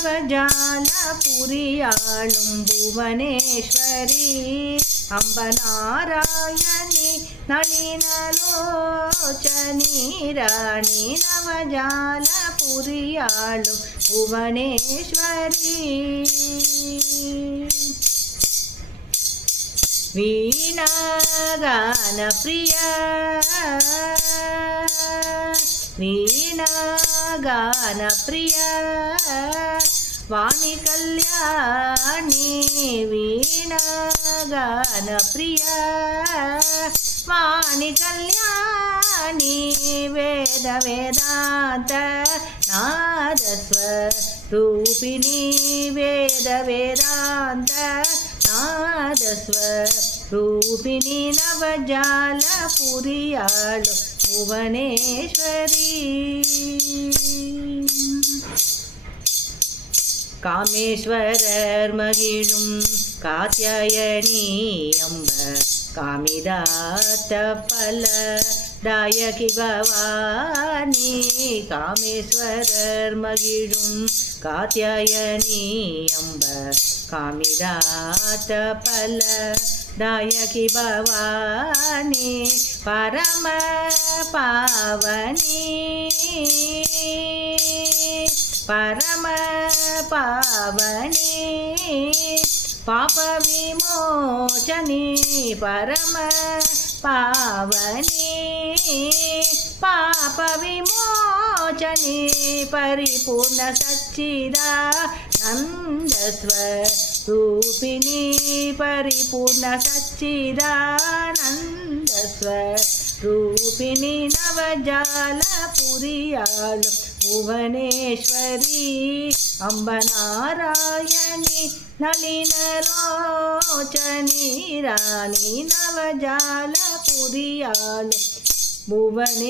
நவஜாலபுரியாளும் புவனேஸ்வரி அம்பநாராயணி நளினலோச்சனி ராணி நவஜாலபுரியாளும் புவனேஸ்வரி வீணாகான பிரியா வீணாகான பிரியா வாணி கல்யாணி வீணாகான பிரியா வாணி கல்யாணி வேத வேதாந்த நாதஸ்வரூபிணி வேத வேதாந்த நாதஸ்வரூபிணி நவஜாலபுரியாளு புவனேஸ்வரி காமேஸ்வரர் மகிழும் காத்யாயனி அம்ப காமிதார்த்த பலதாயகி பவானி காமேஸ்வரர் மகிழும் காத்யாயனி அம்ப காமிதார்த்த பலதாயகி பவானி பரம பாவனி பரம பாவனி பாப விமோச்சனி பரம பாவனி பாப விமோச்சனி பரிபூர்ண சச்சிதானந்த ஸ்வரூபிணி பரிபூர்ண சச்சிதானந்த ஸ்வரூபிணி நவஜாலபுரியாளு புவனேஸ்வரி அம்பநாராயணி நளினலோச்சனி ராணி நவஜாலபுரியாளு புவனேஸ்வரி.